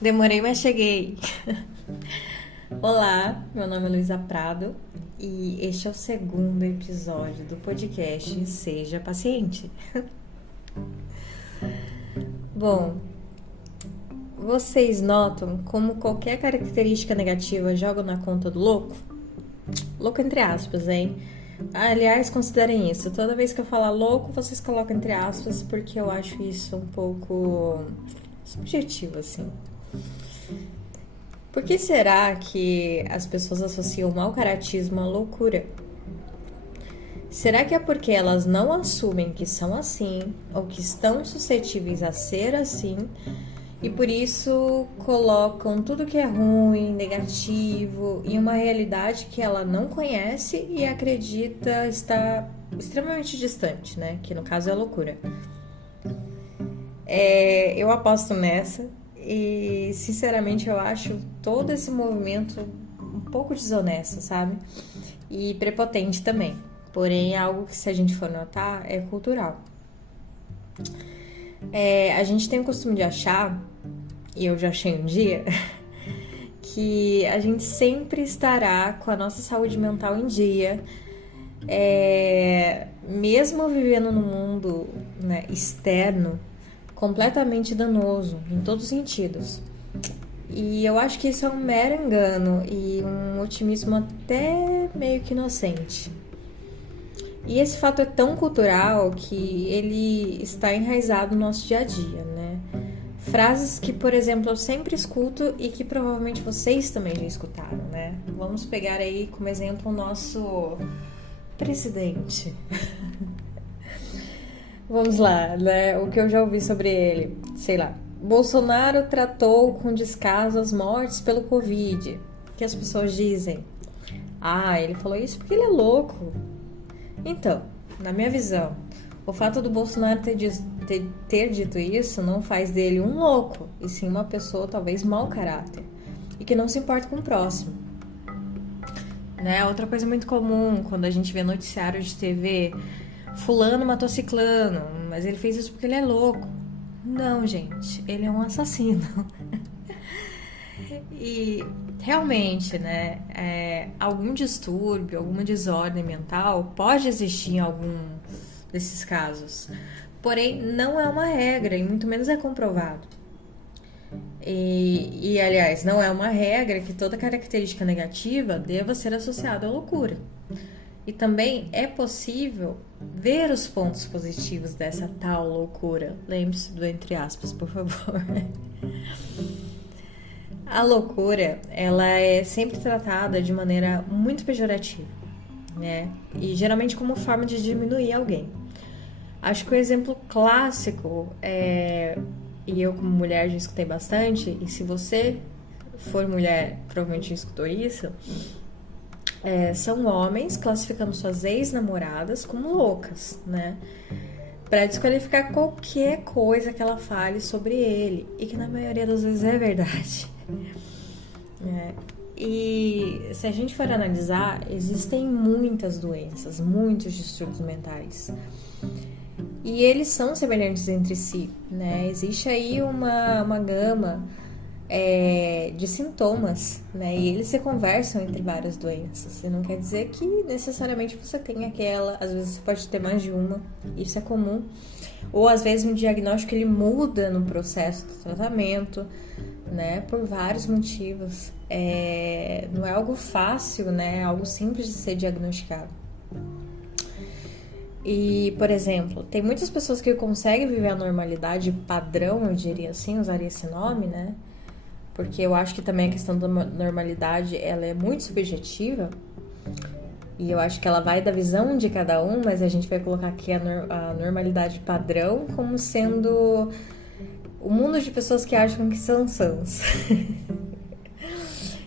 Demorei, mas cheguei. Olá, meu nome é Luísa Prado e este é o segundo episódio do podcast Seja Paciente. Bom, vocês notam como qualquer característica negativa joga na conta do louco? Louco entre aspas, hein? Aliás, considerem isso. Toda vez que eu falar louco, vocês colocam entre aspas, porque eu acho isso um pouco subjetivo, assim. Por que será que as pessoas associam o mau caratismo à loucura? Será que é porque elas não assumem que são assim ou que estão suscetíveis a ser assim e por isso colocam tudo que é ruim, negativo em uma realidade que ela não conhece e acredita estar extremamente distante, né? Que no caso é a loucura. Eu aposto nessa e, sinceramente, eu acho todo esse movimento um pouco desonesto, sabe? E prepotente também. Porém, é algo que, se a gente for notar, é cultural. A gente tem o costume de achar, e eu já achei um dia, que a gente sempre estará com a nossa saúde mental em dia, mesmo vivendo num mundo, né, externo, completamente danoso em todos os sentidos. E eu acho que isso é um mero engano e um otimismo até meio que inocente. E esse fato é tão cultural que ele está enraizado no nosso dia a dia, né? Frases que, por exemplo, eu sempre escuto e que provavelmente vocês também já escutaram, né? Vamos pegar aí como exemplo o nosso presidente. Vamos lá, né? O que eu já ouvi sobre ele. Sei lá. Bolsonaro tratou com descaso as mortes pelo Covid. O que as pessoas dizem? Ah, ele falou isso porque ele é louco. Então, na minha visão, o fato do Bolsonaro ter dito isso não faz dele um louco, e sim uma pessoa talvez mau caráter e que não se importa com o próximo. Né? Outra coisa muito comum quando a gente vê noticiário de TV: fulano matou ciclano, mas ele fez isso porque ele é louco. Não, gente, ele é um assassino. E realmente, né, algum distúrbio, alguma desordem mental pode existir em algum desses casos. Porém, não é uma regra e muito menos é comprovado. Aliás, não é uma regra que toda característica negativa deva ser associada à loucura. E também é possível ver os pontos positivos dessa tal loucura. Lembre-se do entre aspas, por favor. A loucura, ela é sempre tratada de maneira muito pejorativa, né? E geralmente como forma de diminuir alguém. Acho que o exemplo clássico e eu como mulher já escutei bastante, e se você for mulher, provavelmente já escutou isso, são homens classificando suas ex-namoradas como loucas, né? Pra desqualificar qualquer coisa que ela fale sobre ele, e que na maioria das vezes é verdade. E se a gente for analisar, existem muitas doenças, muitos distúrbios mentais. E eles são semelhantes entre si, né? Existe aí uma gama de sintomas, né? E eles se conversam entre várias doenças. E não quer dizer que necessariamente você tem aquela, às vezes você pode ter mais de uma, isso é comum. Ou às vezes um diagnóstico ele muda no processo do tratamento, né? Por vários motivos. Não é algo fácil, né? É algo simples de ser diagnosticado. E, por exemplo, tem muitas pessoas que conseguem viver a normalidade padrão, eu diria assim, usaria esse nome, né? Porque eu acho que também a questão da normalidade, ela é muito subjetiva. E eu acho que ela vai da visão de cada um, mas a gente vai colocar aqui a normalidade padrão como sendo o mundo de pessoas que acham que são sãs.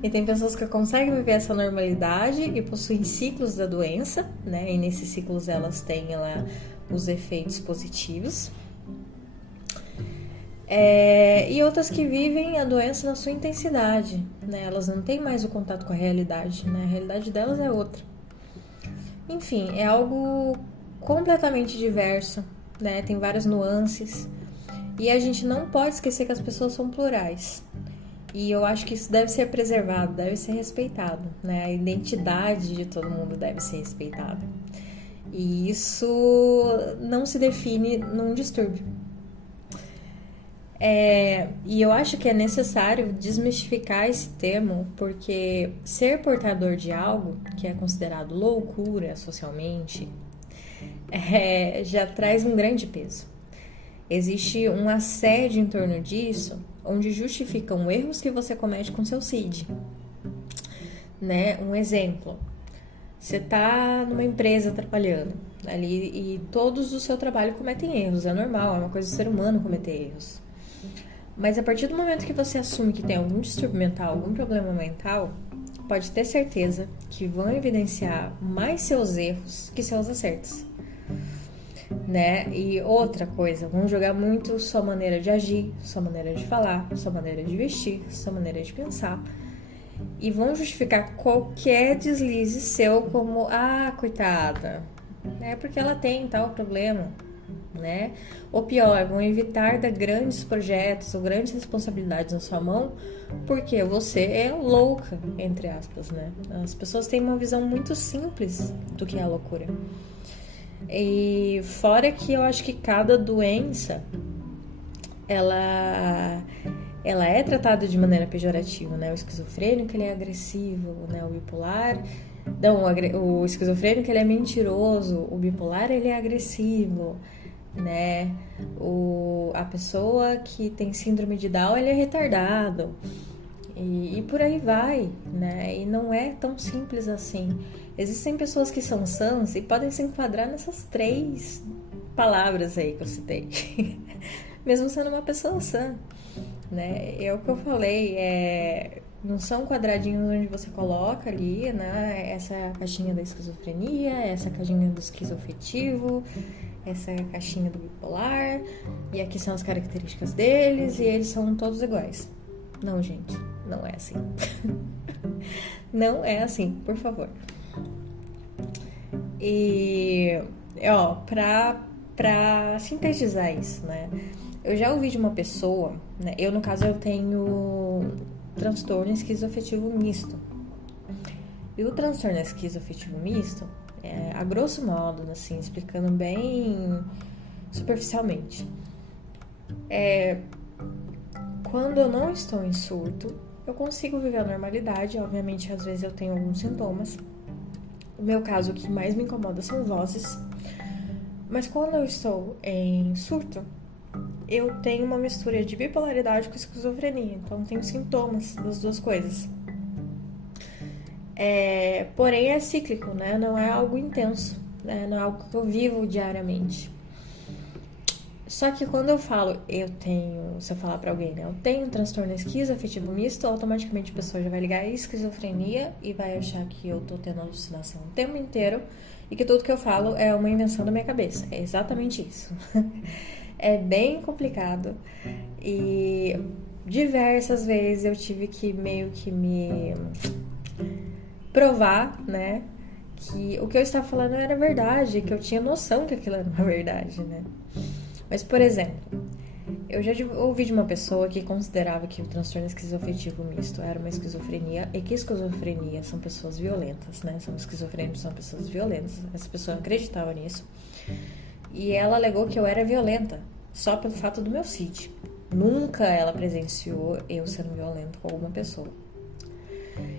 E tem pessoas que conseguem viver essa normalidade e possuem ciclos da doença, né? E nesses ciclos elas têm os efeitos positivos. E outras que vivem a doença na sua intensidade, né? Elas não têm mais o contato com a realidade, né? A realidade delas é outra. Enfim, é algo completamente diverso, né? Tem várias nuances. E a gente não pode esquecer que as pessoas são plurais. E eu acho que isso deve ser preservado, deve ser respeitado, né? A identidade de todo mundo deve ser respeitada. E isso não se define num distúrbio. E eu acho que é necessário desmistificar esse termo, porque ser portador de algo que é considerado loucura socialmente já traz um grande peso. Existe um assédio em torno disso, onde justificam erros que você comete com seu CID. Né? Um exemplo, você está numa empresa trabalhando ali e todos do seu trabalho cometem erros, é normal, é uma coisa do ser humano cometer erros. Mas a partir do momento que você assume que tem algum distúrbio mental, algum problema mental, pode ter certeza que vão evidenciar mais seus erros que seus acertos. Né? E outra coisa, vão jogar muito sua maneira de agir, sua maneira de falar, sua maneira de vestir, sua maneira de pensar. E vão justificar qualquer deslize seu como, coitada, é porque ela tem tal problema. Né? Ou pior, vão evitar dar grandes projetos ou grandes responsabilidades na sua mão porque você é louca, entre aspas, né? As pessoas têm uma visão muito simples do que é a loucura. E fora que eu acho que cada doença ela é tratada de maneira pejorativa, né? O esquizofrênico, ele é agressivo, né? O bipolar... Não, o esquizofrênico, ele é mentiroso, o bipolar, ele é agressivo, né? A pessoa que tem síndrome de Down, ele é retardado. E por aí vai, né? E não é tão simples assim. Existem pessoas que são sãs e podem se enquadrar nessas 3 palavras aí que eu citei. Mesmo sendo uma pessoa sã, né? É o que eu falei, não são quadradinhos onde você coloca ali, né? Essa caixinha da esquizofrenia, essa caixinha do esquizoafetivo, essa caixinha do bipolar, e aqui são as características deles, e eles são todos iguais. Não, gente, não é assim. Não é assim, por favor. E, pra sintetizar isso, né? Eu já ouvi de uma pessoa, né? Eu, no caso, eu tenho transtorno esquizoafetivo misto. E o transtorno esquizoafetivo misto, a grosso modo, assim, explicando bem superficialmente, quando eu não estou em surto, eu consigo viver a normalidade. Obviamente, às vezes eu tenho alguns sintomas. No meu caso, o que mais me incomoda são vozes. Mas quando eu estou em surto, eu tenho uma mistura de bipolaridade com esquizofrenia. Então, tenho sintomas das 2 coisas. Porém, é cíclico, né? Não é algo intenso, né? Não é algo que eu vivo diariamente. Só que quando eu falo, se eu falar pra alguém, né? Eu tenho um transtorno esquizoafetivo misto, automaticamente a pessoa já vai ligar a esquizofrenia e vai achar que eu tô tendo alucinação o tempo inteiro e que tudo que eu falo é uma invenção da minha cabeça. É exatamente isso. É bem complicado e diversas vezes eu tive que meio que me provar, né, que o que eu estava falando era verdade, que eu tinha noção que aquilo era uma verdade, né. Mas, por exemplo, eu já ouvi de uma pessoa que considerava que o transtorno esquizoafetivo misto era uma esquizofrenia e que esquizofrenia são pessoas violentas, né, são esquizofrênicos, são pessoas violentas. Essa pessoa acreditava nisso. E ela alegou que eu era violenta, só pelo fato do meu CID. Nunca ela presenciou eu sendo violento com alguma pessoa.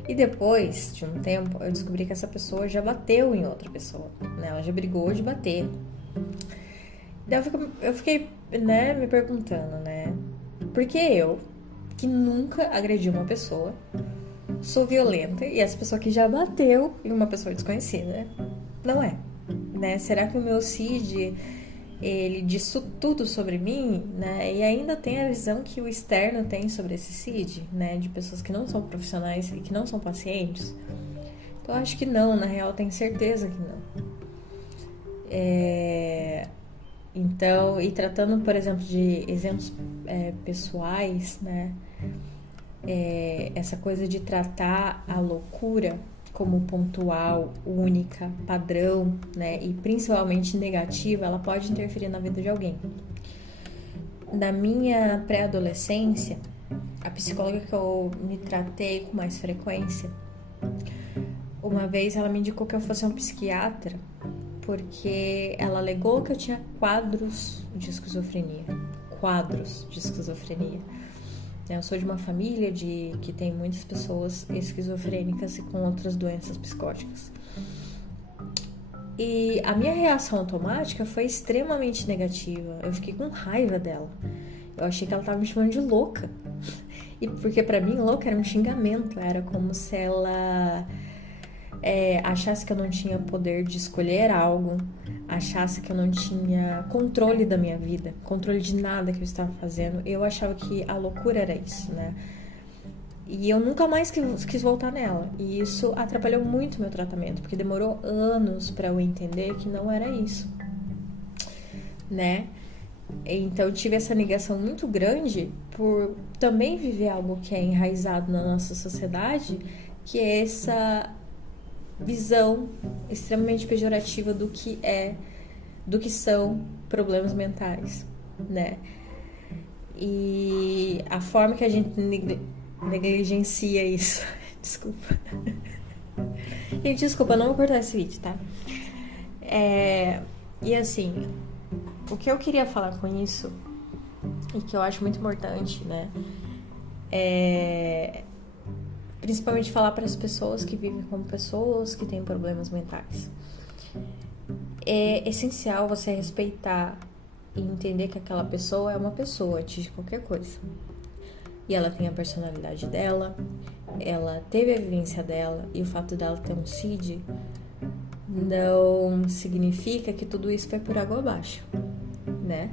E depois de um tempo, eu descobri que essa pessoa já bateu em outra pessoa, né? Ela já brigou de bater. Daí eu fiquei, né, me perguntando, né? Por que eu, que nunca agredi uma pessoa, sou violenta e essa pessoa que já bateu em uma pessoa desconhecida não é? Né? Será que o meu CID, ele diz tudo sobre mim, né? E ainda tem a visão que o externo tem sobre esse CID, né? De pessoas que não são profissionais e que não são pacientes. Então, eu acho que não, na real, tenho certeza que não. Então, e tratando, por exemplo, de exemplos pessoais, né? Essa coisa de tratar a loucura como pontual, única, padrão, né, e principalmente negativa, ela pode interferir na vida de alguém. Na minha pré-adolescência, A psicóloga que eu me tratei com mais frequência, uma vez ela me indicou que eu fosse um psiquiatra, porque ela alegou que eu tinha quadros de esquizofrenia. Quadros de esquizofrenia. Eu sou de uma família que tem muitas pessoas esquizofrênicas e com outras doenças psicóticas. E a minha reação automática foi extremamente negativa. Eu fiquei com raiva dela. Eu achei que ela estava me chamando de louca. E porque pra mim, louca era um xingamento. Era como se ela achasse que eu não tinha poder de escolher algo, achasse que eu não tinha controle da minha vida, controle de nada que eu estava fazendo. Eu achava que a loucura era isso, né? E eu nunca mais quis voltar nela. E isso atrapalhou muito o meu tratamento, porque demorou anos pra eu entender que não era isso, né? Então eu tive essa negação muito grande por também viver algo que é enraizado na nossa sociedade, que é essa visão extremamente pejorativa do que são problemas mentais, né? E a forma que a gente negligencia isso. Desculpa. Gente, desculpa, eu não vou cortar esse vídeo, tá? E assim, o que eu queria falar com isso, e que eu acho muito importante, né? Principalmente falar para as pessoas que vivem como pessoas que têm problemas mentais. É essencial você respeitar e entender que aquela pessoa é uma pessoa antes de qualquer coisa. E ela tem a personalidade dela, ela teve a vivência dela, e o fato dela ter um CID não significa que tudo isso vai por água abaixo, né?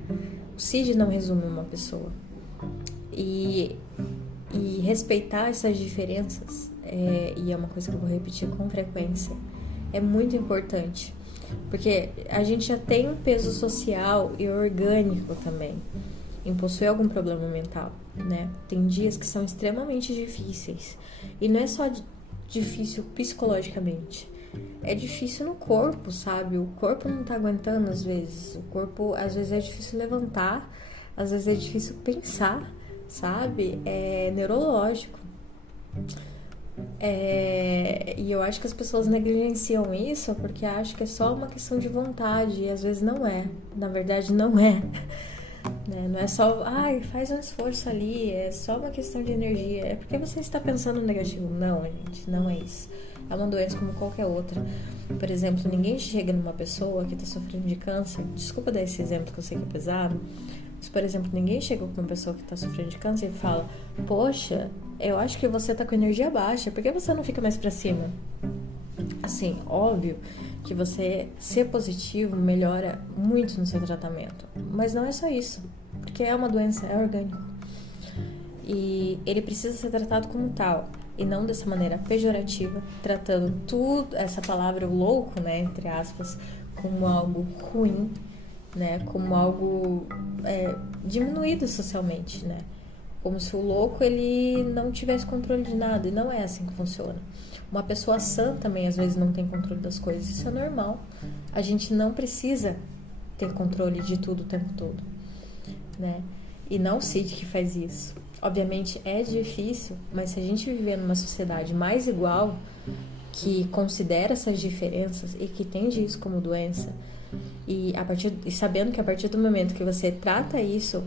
O CID não resume uma pessoa. E respeitar essas diferenças, e é uma coisa que eu vou repetir com frequência, é muito importante. Porque a gente já tem um peso social e orgânico também em possuir algum problema mental, né? Tem dias que são extremamente difíceis. E não é só difícil psicologicamente. É difícil no corpo, sabe? O corpo não tá aguentando às vezes. O corpo, às vezes, é difícil levantar. Às vezes é difícil pensar, sabe? É neurológico. E eu acho que as pessoas negligenciam isso porque acham que é só uma questão de vontade. E às vezes não é. Na verdade, não é. Não é só, faz um esforço ali, é só uma questão de energia. É porque você está pensando no negativo. Não, gente, não é isso. É uma doença como qualquer outra. Por exemplo, ninguém chega numa pessoa que está sofrendo de câncer. Desculpa dar esse exemplo que eu sei que é pesado. Mas, por exemplo, ninguém chega com uma pessoa que está sofrendo de câncer e fala: poxa, eu acho que você está com energia baixa, por que você não fica mais pra cima? Assim, óbvio que você ser positivo melhora muito no seu tratamento. Mas não é só isso, porque é uma doença, é orgânico. E ele precisa ser tratado como tal, e não dessa maneira pejorativa, tratando tudo, essa palavra louco, né, entre aspas, como algo ruim, né, como algo diminuído socialmente, né? Como se o louco ele não tivesse controle de nada, e não é assim que funciona. Uma pessoa sã também às vezes não tem controle das coisas, isso é normal. A gente não precisa ter controle de tudo o tempo todo, né? E não o Cid que faz isso. Obviamente é difícil, mas se a gente viver numa sociedade mais igual, que considera essas diferenças e que entende isso como doença, e sabendo que a partir do momento que você trata isso,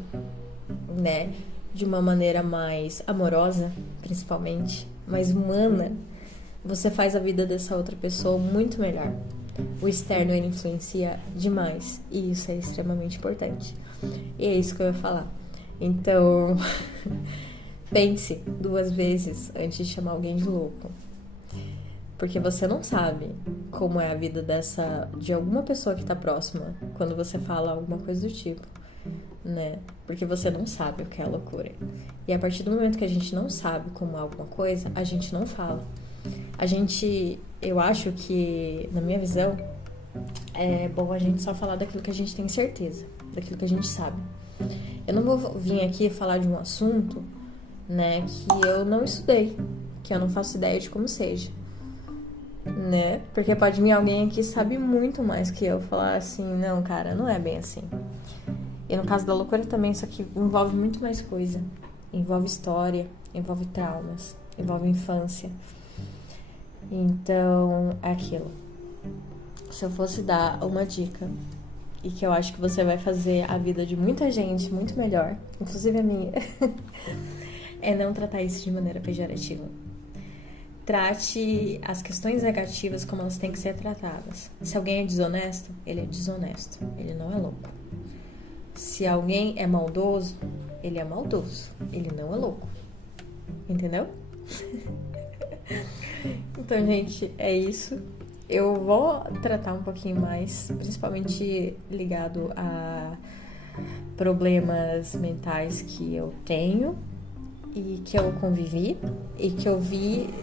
né, de uma maneira mais amorosa, principalmente, mais humana, você faz a vida dessa outra pessoa muito melhor. O externo, ele influencia demais, e isso é extremamente importante. E é isso que eu ia falar. Então, pense 2 vezes antes de chamar alguém de louco. Porque você não sabe como é a vida de alguma pessoa que tá próxima quando você fala alguma coisa do tipo, né? Porque você não sabe o que é loucura. E a partir do momento que a gente não sabe como é alguma coisa, a gente não fala. Eu acho que, na minha visão, é bom a gente só falar daquilo que a gente tem certeza, daquilo que a gente sabe. Eu não vou vir aqui falar de um assunto, né, que eu não estudei, que eu não faço ideia de como seja, né? Porque pode vir alguém aqui que sabe muito mais que eu falar assim, não, cara, não é bem assim. E no caso da loucura também, isso aqui envolve muito mais coisa, envolve história, envolve traumas, envolve infância. Então, é aquilo. Se eu fosse dar uma dica, e que eu acho que você vai fazer a vida de muita gente muito melhor, inclusive a minha, é não tratar isso de maneira pejorativa. Trate as questões negativas como elas têm que ser tratadas. Se alguém é desonesto, ele é desonesto, ele não é louco. Se alguém é maldoso, ele é maldoso, ele não é louco. Entendeu? Então, gente, é isso. Eu vou tratar um pouquinho mais, principalmente ligado a problemas mentais que eu tenho e que eu convivi e que eu vi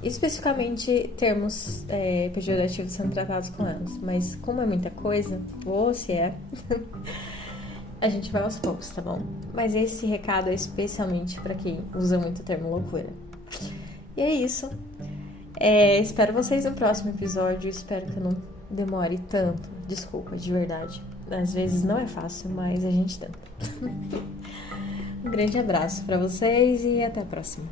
especificamente termos pejorativos sendo tratados com elas. Mas como é muita coisa, ou se é, a gente vai aos poucos, tá bom? Mas esse recado é especialmente pra quem usa muito o termo loucura. E é isso. Espero vocês no próximo episódio. Espero que eu não demore tanto. Desculpa, de verdade. Às vezes não é fácil, mas a gente tenta. Um grande abraço pra vocês e até a próxima.